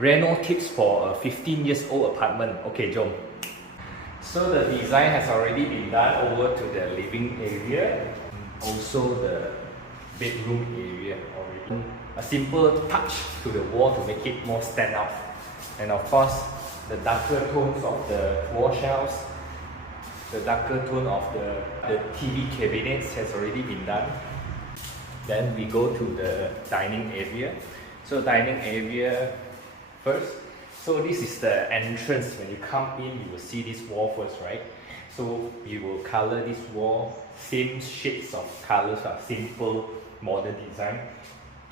Reno tips for a 15 years old apartment. Okay, jom. So the design has already been done over to the living area, also the bedroom area already. A simple touch to the wall to make it more stand out. And of course, the darker tones of the wall shelves, the darker tone of the TV cabinets has already been done. Then we go to the dining area. So dining area first. So this is the entrance. When you come in, you will see this wall first, right? So we will color this wall, same shades of colors, simple modern design,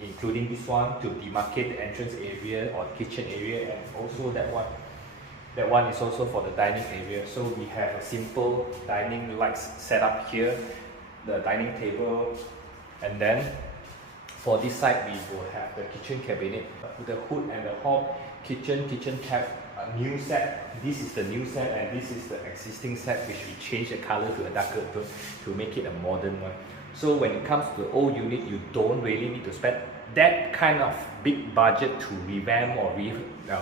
including this one to demarcate the entrance area or kitchen area, and also that one. That one is also for the dining area. So we have a simple dining lights set up here, the dining table, and then for this side we will have the kitchen cabinet with the hood and the hob, kitchen tap, a new set. This is the new set and this is the existing set, which we change the color to a darker tone to make it a modern one. So when it comes to the old unit, you don't really need to spend that kind of big budget to revamp or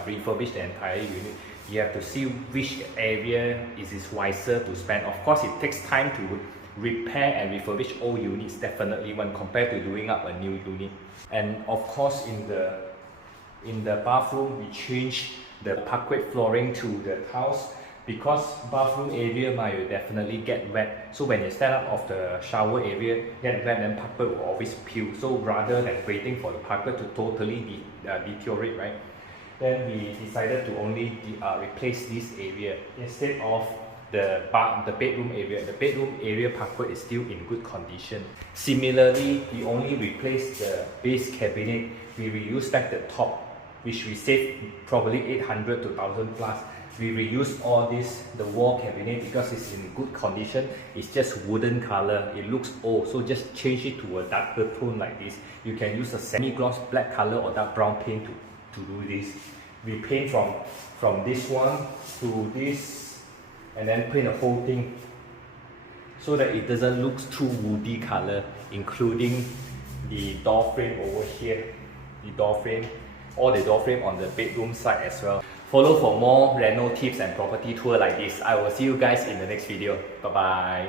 refurbish the entire unit. You have to see which area is wiser to spend. Of course, it takes time to repair and refurbish old units, definitely when compared to doing up a new unit. And of course, in the bathroom, we change the parquet flooring to the tiles, because bathroom area might definitely get wet. So when you stand up of the shower area, get wet, then parquet will always peel. So rather than waiting for the parquet to totally deteriorate, right? Then we decided to only replace this area instead of the bedroom area. The bedroom area parquet is still in good condition. Similarly, we only replaced the base cabinet. We reused back the top, which we saved probably 800 to 1000 plus. We reuse all this, the wall cabinet, because it's in good condition. It's just wooden color. It looks old, so just change it to a darker tone like this. You can use a semi-gloss black color or dark brown paint to do this. We paint from this one to this, and then paint the whole thing so that it doesn't look too woody color, including the door frame over here, the door frame, all the door frame on the bedroom side as well. Follow for more reno tips and property tour like this. I will see you guys in the next video. Bye bye.